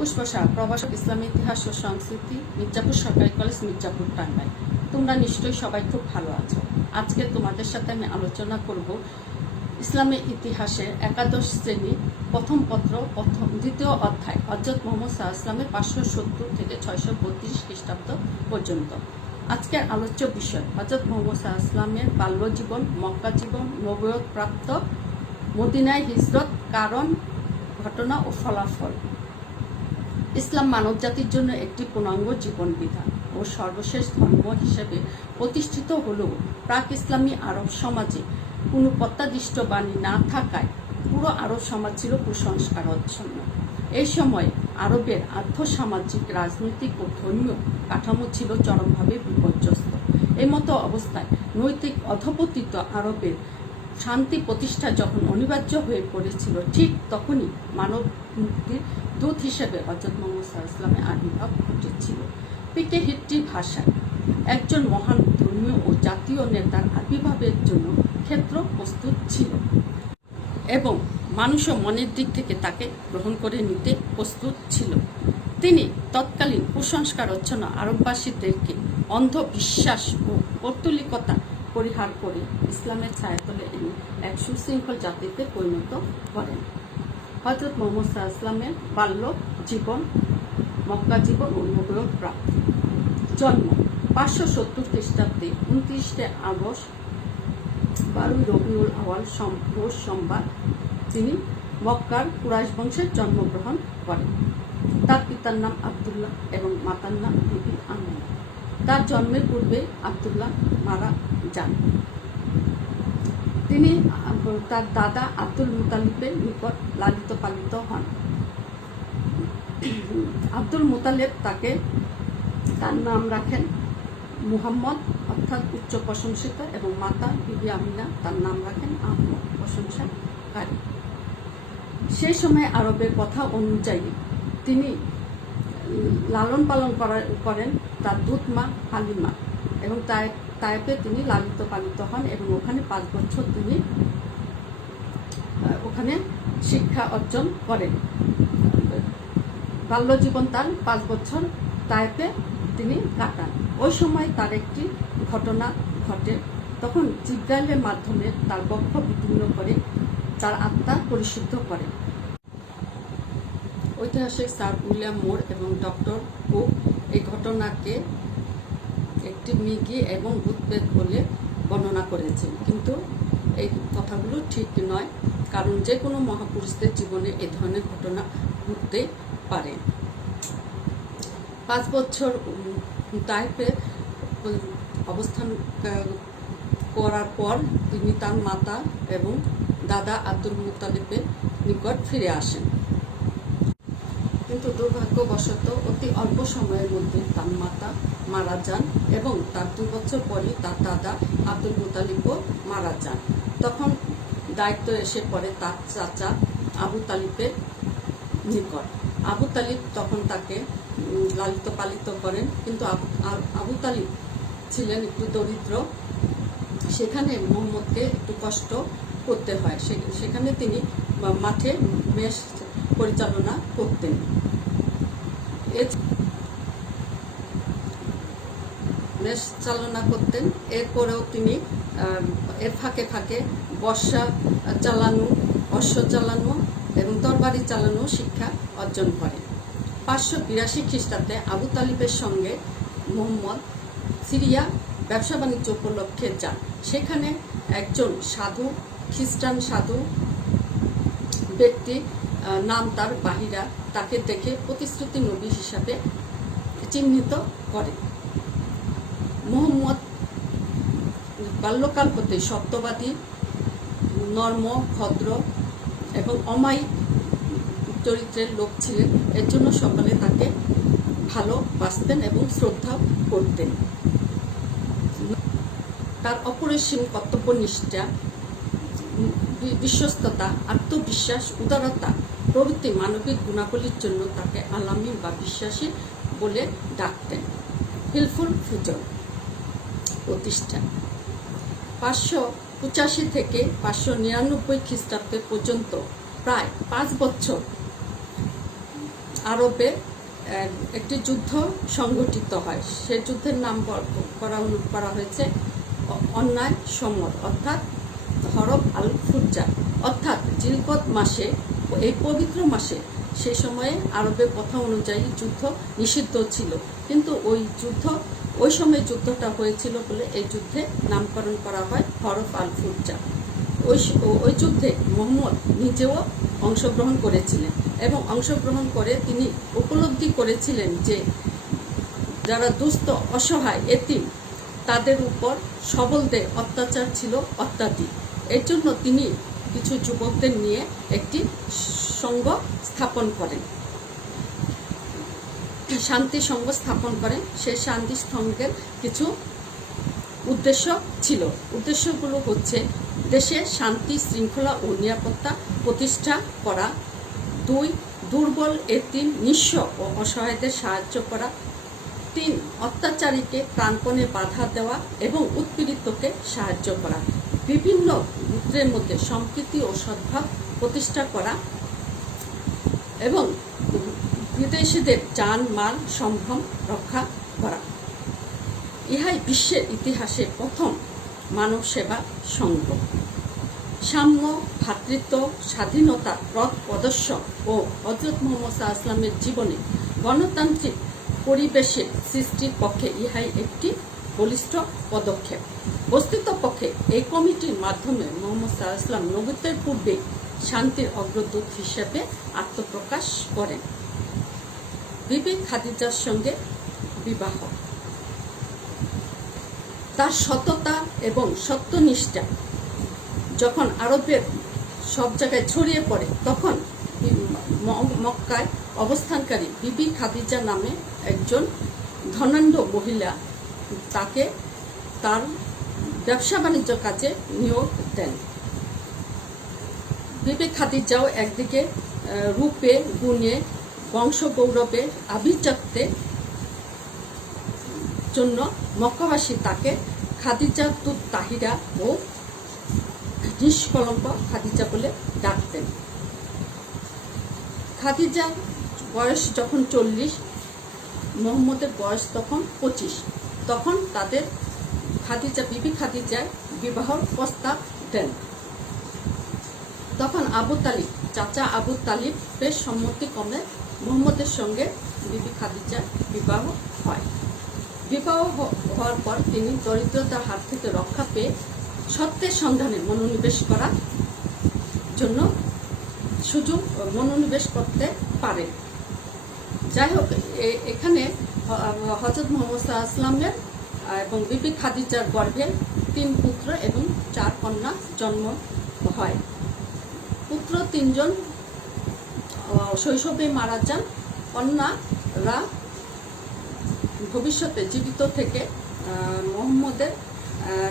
পুষ্পসার প্রভাষক ইসলামী ইতিহাস ও সংস্কৃতি, মির্জাপুর সরকারি কলেজ, মির্জাপুর, টাঙ্গাইল। তোমরা নিশ্চয়ই সবাই খুব ভালো আছো। আজকে তোমাদের সাথে আমি আলোচনা করব ইসলামী ইতিহাসের একাদশ শ্রেণী প্রথম পত্র দ্বিতীয় অধ্যায় হযরত মুহাম্মদ সাল্লাল্লাহু আলাইহি ওয়াসাল্লামের 570 থেকে 632 খ্রিস্টাব্দ পর্যন্ত। আজকের আলোচ্য বিষয় হযরত মুহাম্মদ সাল্লাল্লাহু আলাইহি ওয়াসাল্লামের বাল্য জীবন, মক্কা জীবন, নবুয়ত প্রাপ্ত, মদিনায় হিজরত, কারণ, ঘটনা ও ফলাফল। ইসলাম মানব জাতির জন্য একটি পূর্ণাঙ্গ জীবন বিধান ও সর্বশেষ ধর্ম হিসেবে প্রতিষ্ঠিত হলেও প্রাক ইসলামী আরব সমাজে কোনো প্রত্যাদিষ্ট বাণী না থাকায় পুরো আরব সমাজ ছিল কুসংস্কারাচ্ছন্ন। এই সময় আরবের আর্থসামাজিক, রাজনৈতিক ও ধর্মীয় কাঠামো ছিল চরমভাবে বিপর্যস্ত। এই মতো অবস্থায় নৈতিক অধঃপতিত আরবের শান্তি প্রতিষ্ঠা যখন অনিবার্য হয়ে পড়েছিল, ঠিক তখনই মানব মুক্তির দূত হিসেবে হযরত মুহাম্মদ সাল্লাল্লাহু আলাইহি ওয়াসাল্লামের আবির্ভাব ঘটেছিল। পিকে হিট্টি ভাষায় একজন মহান ধর্মীয় ও জাতীয় নেতার আবির্ভাবের জন্য ক্ষেত্র প্রস্তুত ছিল এবং মানুষও মনের দিক থেকে তাকে গ্রহণ করে নিতে প্রস্তুত ছিল। তিনি তৎকালীন কুসংস্কারাচ্ছন্ন আরববাসীদেরকে অন্ধবিশ্বাস ও পৌত্তলিকতা পরিহার করে ইসলামের ছায়াতলে এনে এক সুশৃঙ্খল জাতিতে পরিণত করেন। হযরত মুহাম্মদ সাল্লাল্লাহু আলাইহি ওয়াসাল্লামের বাল্য জীবন, মক্কা জীবন ও নবুয়ত প্রাপ্তি। জন্ম 570 খ্রিস্টাব্দে 29 আগস্ট 12 রবিউল আওয়াল রোজ সোমবার তিনি মক্কার কুরাইশ বংশে জন্মগ্রহণ করেন। তার পিতার নাম আব্দুল্লাহ এবং মাতার নাম বিবি আমিনা। তার জন্মের পূর্বে আব্দুল্লাহ মারা যান। তিনি তার দাদা আব্দুল মুতালিবের নিকট লালিত পালিত হন। আব্দুল মুতালিব তার নাম রাখেন মুহাম্মদ, অর্থাৎ উচ্চ প্রশংসিত, এবং মাতা বিবি আমিনা তার নাম রাখেন আহমদ, প্রশংসাকারী। সেই সময় আরবের কথা অনুযায়ী তিনি লালন পালন করেন তার দুধ মা হালিমা, এবং তায়েফে তিনি লালিত পালিত হন এবং ওখানে 5 বছর তিনি ওখানে শিক্ষা অর্জন করেন। বাল্যজীবন তার 5 বছর তায়েফে তিনি কাটান। ওই সময় তার একটি ঘটনা ঘটে। তখন জিবরাইলের মাধ্যমে তার বক্ষ বিদীর্ণ করে তার আত্মা পরিশুদ্ধ করে। ঐতিহাসিক স্যার উইলিয়াম মোর এবং ডক্টর কুক এই ঘটনাকে একটি মিগি এবং ভূতপ্রেত বলে বর্ণনা করেছেন, কিন্তু এই কথাগুলো ঠিক নয়, কারণ যে কোনো মহাপুরুষদের জীবনে এ ধরনের ঘটনা ঘটতে পারে। 5 বছর তায়েফে অবস্থান করার পর তিনি তার মাতা এবং দাদা আব্দুল মুতালিবের নিকট ফিরে আসেন, কিন্তু দুর্ভাগ্যবশত অতি অল্প সময়ের মধ্যে তার মাতা মারা যান এবং তার 2 বছর পরই তার দাদা আব্দুল মুতালিবও মারা যান। তখন দায়িত্ব এসে পড়ে তার চাচা আবু তালিবের নিকট। আবু তালিব তখন তাকে লালিত পালিত করেন, কিন্তু আবু তালিব ছিলেন একটু দরিদ্র। সেখানে মুহাম্মদকে একটু কষ্ট করতে হয়। সেখানে তিনি মাঠে মেষ পরিচালনা করতেন। মেষ চালনা করতেন। এরপরেও তিনি এর ফাঁকে ফাঁকে বর্ষা চালানো, অশ্ব চালানো এবং তরবারি চালানো শিক্ষা অর্জন করেন। 582 খ্রিস্টাব্দে আবু তালিবের সঙ্গে মুহাম্মদ সিরিয়া ব্যবসা বাণিজ্য উপলক্ষে যান। সেখানে একজন সাধু, খ্রিস্টান সাধু ব্যক্তি, নাম তার বাহিরা, তাকে দেখে প্রতিশ্রুতি নবী হিসাবে চিহ্নিত করে। মুহাম্মদ বাল্যকাল হতে সত্যবাদী, নর্ম, ভদ্র এবং অমায়িক চরিত্রের লোক ছিলেন। এর জন্য সকলে তাকে ভালোবাসতেন এবং শ্রদ্ধা করতেন। তার অপরিসীম কর্তব্যনিষ্ঠা, বিশ্বস্ততা, আত্মবিশ্বাস, উদারতা প্রভৃতি মানবিক গুণাবলীর জন্য তাকে আলামী বা বিশ্বাসী বলে ডাকতেন। হিলফুল ফুজর প্রতিষ্ঠা 585 থেকে 599 খ্রিস্টাব্দ পর্যন্ত প্রায় 5 বছর আরবে একটি যুদ্ধ সংগঠিত হয়। সে যুদ্ধের নাম করা হয়েছে অন্যায় সম্মত, অর্থাৎ হরব আল ফুরজা, অর্থাৎ জিলকদ মাসে, এই পবিত্র মাসে। সেই সময়ে আরবের প্রথা অনুযায়ী যুদ্ধ নিষিদ্ধ ছিল, কিন্তু ওই সময় যুদ্ধটা হয়েছিল বলে এই যুদ্ধে নামকরণ করা হয় হরব আল ফুরজা। ওই যুদ্ধে মোহাম্মদ নিজেও অংশগ্রহণ করেছিলেন এবং অংশগ্রহণ করে তিনি উপলব্ধি করেছিলেন যে যারা দুস্থ, অসহায়, এতিম, তাদের উপর সবলদের অত্যাচার ছিল অত্যাধিক। এর জন্য তিনি কিছু যুবকদের নিয়ে একটি সংঘ স্থাপন করেন, শান্তি সংঘ স্থাপন করেন। সেই শান্তি সংঘের কিছু উদ্দেশ্য ছিল। উদ্দেশ্যগুলো হচ্ছে দেশে শান্তি, শৃঙ্খলা ও নিরাপত্তা প্রতিষ্ঠা করা, 2 দুর্বল, এতিম, নিঃস্ব ও অসহায়দের সাহায্য করা, 3 অত্যাচারীকে প্রাণপণে বাধা দেওয়া এবং উৎপীড়িতকে সাহায্য করা, বিভিন্ন গোত্রের মধ্যে সম্প্রীতি ও সদ্ভাব প্রতিষ্ঠা করা এবং বিদেশিদের জান মাল সম্ভ্রম রক্ষা করা। ইহাই বিশ্বের ইতিহাসে প্রথম মানব সেবা সংঘ। সাম্য, ভ্রাতৃত্ব, স্বাধীনতা, পথ প্রদর্শক ও হযরত মুহাম্মদ সাল্লাল্লাহু আলাইহি ওয়াসাল্লামের জীবনে গণতান্ত্রিক পরিবেশের সৃষ্টির পক্ষে ইহাই একটি বলিষ্ঠ পদক্ষেপ। বস্তুতপক্ষে এই কমিটির মাধ্যমে মুহাম্মদ সাল্লাল্লাহু আলাইহি ওয়াসাল্লাম নবুয়তের পূর্বে শান্তির অগ্রদূত হিসেবে আত্মপ্রকাশ করেন। বিবি খাদিজার সঙ্গে বিবাহ। তার সততা এবং সত্যনিষ্ঠা যখন আরবের সব জায়গায় ছড়িয়ে পড়ে, তখন মক্কায় অবস্থানকারী বিবি খাদিজা নামে একজন ধনাঢ্য মহিলা তাকে তার ব্যবসা বাণিজ্য কাজে নিয়োগ দেন। বিবি খাদিজাও একদিকে রূপে, গুণে, বংশ গৌরবের আভিজাত্যের জন্য মক্কাবাসী তাকে খাদিজাতুত তাহিরা ও নিষ্কলঙ্ক খাদিজা বলে ডাকতেন। খাদিজার বয়স যখন 40, মুহাম্মদের বয়স তখন 25, তখন তাদের বিবি খাদিজার বিবাহর প্রস্তাব দেন। তখন আবু তালিব, চাচা আবু তালিবের সম্মতিক্রমে মুহাম্মদের সঙ্গে বিবি খাদিজার বিবাহ হয়। বিবাহ হওয়ার পর তিনি দরিদ্রতার হাত থেকে রক্ষা পেয়ে সত্যের সন্ধানে মনোনিবেশ করার জন্য মনোনিবেশ করতে পারেন। যাই হোক, এখানে হযরত মুহাম্মদ সাল্লাল্লাহু আলাইহি ওয়াসাল্লামের এবং বিবি খাদিজার গর্ভে 3 পুত্র এবং 4 কন্যা জন্ম হয়। পুত্র 3 জন শৈশবে মারা যান। কন্যারা ভবিষ্যতে জীবিত থেকে মুহাম্মদের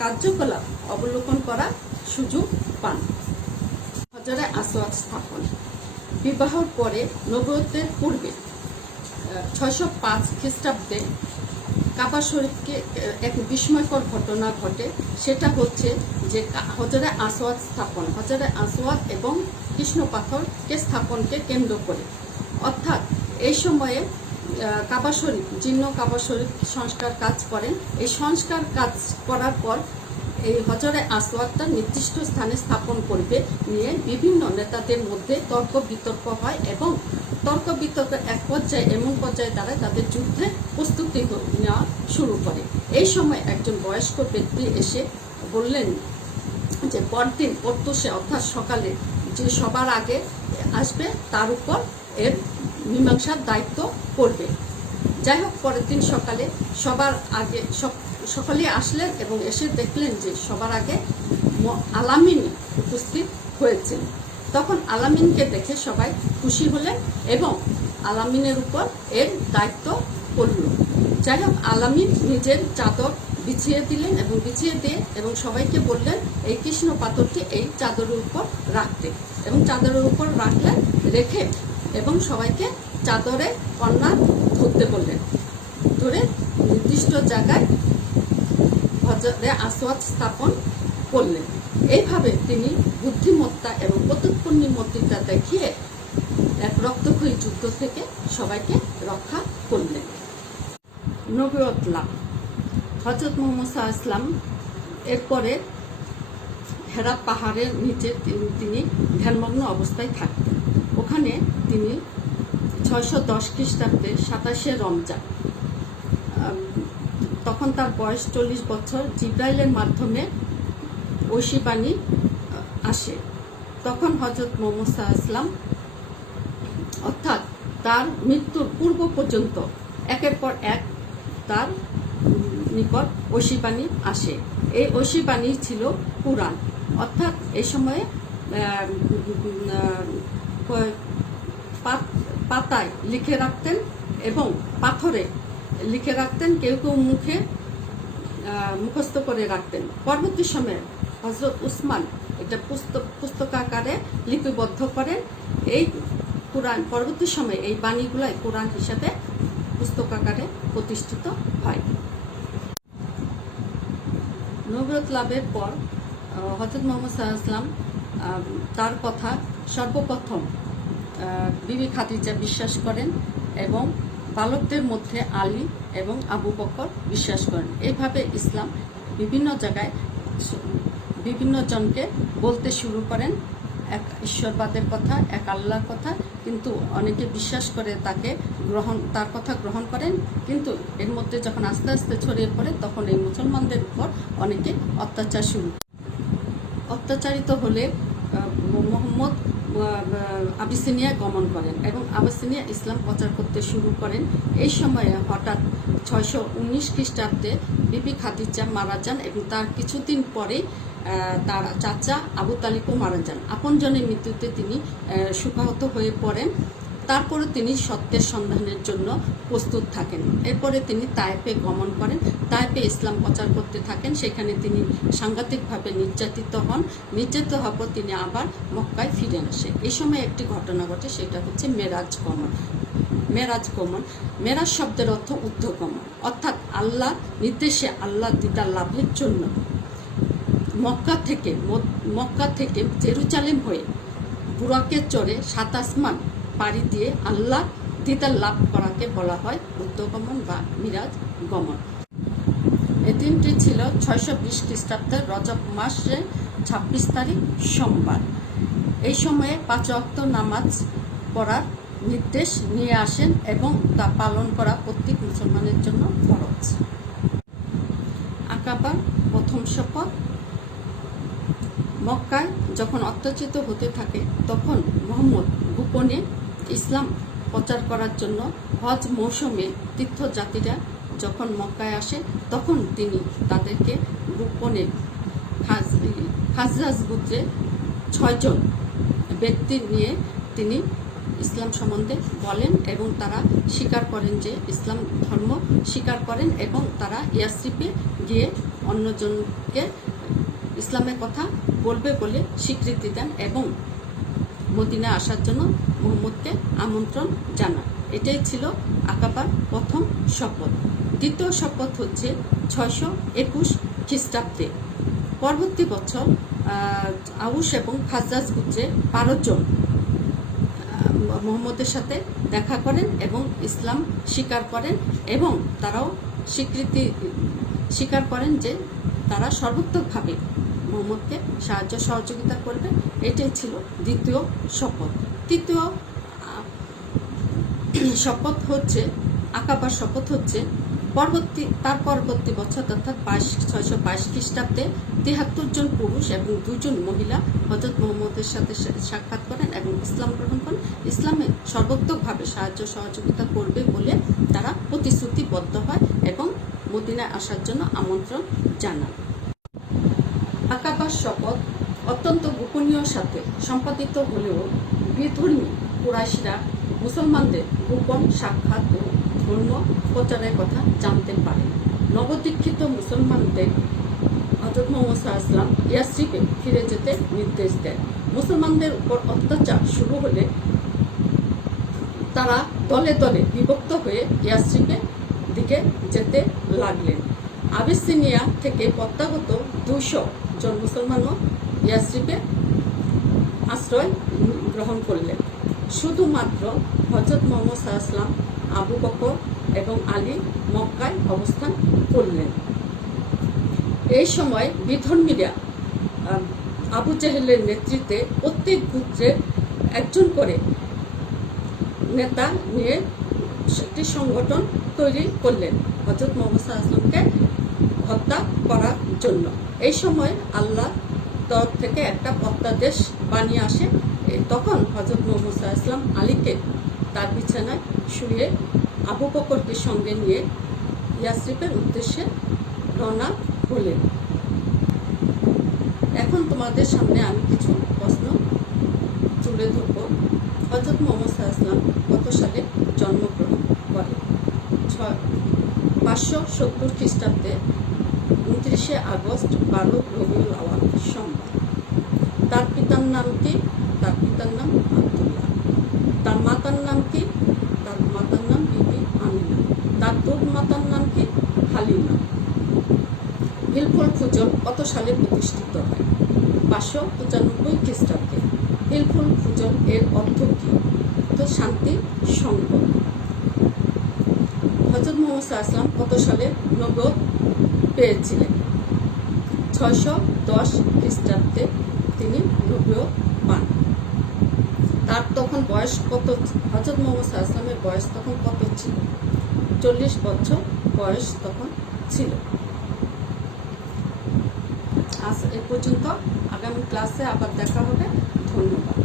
কার্যকলাপ অবলোকন করার সুযোগ পান। হজরে আসওয়াদ স্থাপন। বিবাহর পরে নবুয়তের পূর্বে 605 খ্রিস্টাব্দে কাবা শরীফকে এক বিস্ময়কর ঘটনা ঘটে। সেটা হচ্ছে যে হজরে আসওয়াদ স্থাপন, হজরে আসওয়াদ এবং কৃষ্ণ পাথরকে স্থাপনকে কেন্দ্র করে, অর্থাৎ এই সময়ে কাবা শরীফ, জীর্ণ কাবা শরীফ সংস্কার কাজ করেন। এই সংস্কার কাজ করার পর এই হজরে আসওয়াদটা নির্দিষ্ট স্থানে স্থাপন করবে নিয়ে বিভিন্ন নেতাদের মধ্যে তর্ক বিতর্ক হয় এবং তর্ক বিতর্ক এক পর্যায়ে এমন পর্যায়ে দাঁড়ায় তাদের যুদ্ধে প্রস্তুতি নেওয়া শুরু করে। এই সময় একজন বয়স্ক ব্যক্তি এসে বললেন যে পরদিন প্রত্যুষে, অর্থাৎ সকালে যে সবার আগে আসবে তার উপর এর মীমাংসার দায়িত্ব পড়বে। যাই হোক, পরের দিন সকালে সবার আগে সকলে আসলেন এবং এসে দেখলেন যে সবার আগে আলামিন উপস্থিত হয়েছেন। তখন আলামিনকে দেখে সবাই খুশি হলেন এবং আলামিনের উপর এর দায়িত্ব পড়ল। যাই হোক, আলামিন নিজের চাদর বিছিয়ে দিলেন এবং বিছিয়ে দিয়ে এবং সবাইকে বললেন এই কৃষ্ণ পাথরটি এই চাদরের উপর রাখতে, এবং চাদরের উপর রাখলেন, রেখে এবং সবাইকে চাদরে কন্যা ধরতে বললেন। ধরে নির্দিষ্ট জায়গায় হজরে আসওয়াদ স্থাপন করলেন। এইভাবে তিনি বুদ্ধিমত্তা এবং প্রত্যুৎপন্নমত্তা দেখিয়ে এক রক্তক্ষয়ী যুদ্ধ থেকে সবাইকে রক্ষা করলেন। নবুয়ত লাভ। হযরত মুহাম্মদ সাল্লাল্লাহু আলাইহি ওয়াসাল্লাম এরপরে হেরা পাহাড়ের নিচে তিনি ধ্যানমগ্ন অবস্থায় থাকতেন। ওখানে তিনি 610 খ্রিস্টাব্দে 27শে রমজান, তখন তার বয়স 40 বছর, জিব্রাইলের মাধ্যমে ঐশীবাণী আসে। তখন হযরত মুহাম্মদ সাল্লাল্লাহু আলাইহি ওয়াসাল্লাম অর্থাৎ তার মৃত্যুর পূর্ব পর্যন্ত একের পর এক তার নিকট ঐশীবাণী আসে। এই ঐশীবাণী ছিল কুরআন। অর্থাৎ এই সময়ে পাতায় লিখে রাখতেন এবং পাথরে লিখে রাখতেন, কেউ কেউ মুখস্থ করে রাখতেন। পরবর্তী সময়ে হযরত উসমান এটা পুস্তকাকারে লিপিবদ্ধ করেন। এই কুরআন পরবর্তী সময়ে এই বাণীগুলাই কুরআন হিসাবে পুস্তকাকারে প্রতিষ্ঠিত হয়। নবুয়ত লাভের পর হযরত মুহাম্মদ সাল্লাল্লাহু আলাইহি ওয়াসাল্লাম তার কথা সর্বপ্রথম বিবি খাদিজা বিশ্বাস করেন এবং বালকদের মধ্যে আলী এবং আবু বকর বিশ্বাস করেন। এইভাবে ইসলাম বিভিন্ন জায়গায় বিভিন্ন জনকে বলতে শুরু করেন এক ঈশ্বরবাদের কথা, এক আল্লাহর কথা, কিন্তু অনেকে বিশ্বাস করে তার কথা গ্রহণ করেন। কিন্তু এর মধ্যে যখন আস্তে আস্তে ছড়িয়ে পড়ে তখন এই মুসলমানদের উপর অনেকে অত্যাচারিত হলে মুহাম্মদ আবিসিনিয়া গমন করেন এবং আবিসিনিয়া ইসলাম প্রচার করতে শুরু করেন। এই সময়ে হঠাৎ 619 খ্রিস্টাব্দে বিবি খাদিজা মারা যান এবং তার কিছুদিন পরে তার চাচা আবু তালিবও মারা যান। আপনজনের মৃত্যুতে তিনি শোকাহত হয়ে পড়েন। তারপরে তিনি সত্যের সন্ধানের জন্য প্রস্তুত থাকেন। এরপরে তিনি তায়েফে গমন করেন, তায়েফে ইসলাম প্রচার করতে থাকেন। সেখানে তিনি সাংঘাতিকভাবে নির্যাতিত হন। নির্যাতিত হওয়ার পর তিনি আবার মক্কায় ফিরে আসেন। এই সময় একটি ঘটনা ঘটে, সেটা হচ্ছে মেরাজ গমন। মেরাজ শব্দের অর্থ ঊর্ধ্বগমন, অর্থাৎ আল্লাহ নির্দেশে আল্লাহ দিদার লাভের জন্য মক্কা থেকে জেরুজালেম হয়ে বুরাকে চড়ে 7 আসমান পাড়ি দিয়ে আল্লাহ দিদার লাভ করাকে বলা হয় ঊর্ধ্বগমন বা মিরাজ গমন। এই দিনটি ছিল 620 খ্রিস্টাব্দের রজব মাসে 26 তারিখ সোমবার। এই সময়ে 5 ওয়াক্ত নামাজ পড়ার নির্দেশ নিয়ে আসেন এবং তা পালন করা প্রত্যেক মুসলমানের জন্য ফরজ। আকাবার প্রথম শপথ। মক্কায় যখন অত্যাচারিত হতে থাকে তখন মুহাম্মদ গোপনে ইসলাম প্রচার করার জন্য হজ মৌসুমে তীর্থযাত্রীরা যখন মক্কায় আসে তখন তিনি তাদেরকে গোপনে খাজরাজ গোত্রে 6 জন ব্যক্তি নিয়ে তিনি ইসলাম সম্বন্ধে বলেন এবং তারা স্বীকার করেন যে ইসলাম ধর্ম স্বীকার করেন এবং তারা ইয়াসরিবে গিয়ে অন্যজনকে ইসলামের কথা বলবে বলে স্বীকৃতি দেন এবং মদিনা আসার জন্য মুহাম্মদকে আমন্ত্রণ জানান। এটাই ছিল আকাবার প্রথম শপথ। দ্বিতীয় শপথ হচ্ছে 621 খ্রিস্টাব্দে। পরবর্তী বছর আউস এবং খাজরাজ গোত্রের 12 জন মুহাম্মদের সাথে দেখা করেন এবং ইসলাম স্বীকার করেন এবং তারাও স্বীকার করেন যে তারা সর্বোত্তকভাবে মুহাম্মদকে সাহায্য সহযোগিতা করবে। এটাই ছিল দ্বিতীয় শপথ। তৃতীয় শপথ হচ্ছে আকাবার শপথ হচ্ছে পরবর্তী বছর অর্থাৎ 622 খ্রিস্টাব্দে 73 জন পুরুষ এবং 2 জন মহিলা হযরত মুহাম্মদের সাথে সাক্ষাৎ করেন এবং ইসলাম গ্রহণ করেন। ইসলামে সর্বোত্তকভাবে সাহায্য সহযোগিতা করবে বলে তারা প্রতিশ্রুতিবদ্ধ হয় এবং মদিনায় আসার জন্য আমন্ত্রণ জানান। আকাবার শপথ অত্যন্ত গোপনীয় সাথে সম্পাদিত হলেও বিধর্মী কুরাইশরা মুসলমানদের গোপন সাক্ষাৎ ও ধর্ম প্রচারের কথা জানতে পারে। নবদীক্ষিত মুসলমানদের হযরত মুহাম্মদ সাল্লাল্লাহু আলাইহি ওয়াসাল্লাম ইয়াসরিবে ফিরে যেতে নির্দেশ দেন। মুসলমানদের উপর অত্যাচার শুরু হলে তারা দলে দলে বিভক্ত হয়ে ইয়াসরিবের দিকে যেতে লাগলেন। আবিসিনিয়া থেকে প্রত্যাগত 200 জন মুসলমানও ইয়াসরিবে আশ্রয় গ্রহণ করলেন। শুধুমাত্র হযরত মুহাম্মদ সাল্লাল্লাহু আলাইহি ওয়াসাল্লাম, আবু বকর এবং আলী মক্কায় অবস্থান করলেন। এই সময় বিধর্মীরা আবু জাহেলের নেতৃত্বে প্রত্যেক গোত্রের একজন করে নেতা নিয়ে একটি সংগঠন তৈরি করলেন হযরত মুহাম্মদ সাল্লাল্লাহু আলাইহি ওয়াসাল্লামকে হত্যা করার জন্য। এই সময় আল্লাহ তরফ থেকে একটা প্রত্যাদেশ বানিয়ে আসে। তখন হযরত মুহাম্মদ সাল্লাল্লাহু আলাইহি ওয়াসাল্লাম আলীকে তার বিছানায় শুয়ে আবু বকরকে সঙ্গে নিয়ে ইয়াসরিবের উদ্দেশ্যে রওনা হলেন। এখন তোমাদের সামনে আমি কিছু প্রশ্ন তুলে ধরব। হযরত মুহাম্মদ সাল্লাল্লাহু আলাইহি ওয়াসাল্লাম কত সালে জন্মগ্রহণ করেন? 570 খ্রিস্টাব্দে 29 আগস্ট 12 রবিউল আওয়াল সোমবার। তার পিতার নাম কি? তার পিতার নাম আব্দুল্লাহ। তার মাতার নাম কি? তার মাতার নাম বিবি আমিনা। তার দুধ মাতার নাম কি? হালিমা। হিলফুল ফুজল কত সালে প্রতিষ্ঠিত হয়? 595 খ্রিস্টাব্দে। হিলফুল ফুজল এর অর্থ কি? তো শান্তি সংঘ। হযরত মুহাম্মদ সাল্লাল্লাহু আলাইহি ওয়াসাল্লাম কত সালে নবুয়ত পেয়েছিলেন? 610 খ্রিস্টাব্দে তিনি নবুয়ত পান। তার তখন বয়স কত? হযরত মুহাম্মদ সাল্লাল্লাহু আলাইহি ওয়াসাল্লামের বয়স তখন কত ছিল? 40 বছর বয়স তখন ছিল। আজ এ পর্যন্ত। আগামী ক্লাসে আবার দেখা হবে। ধন্যবাদ।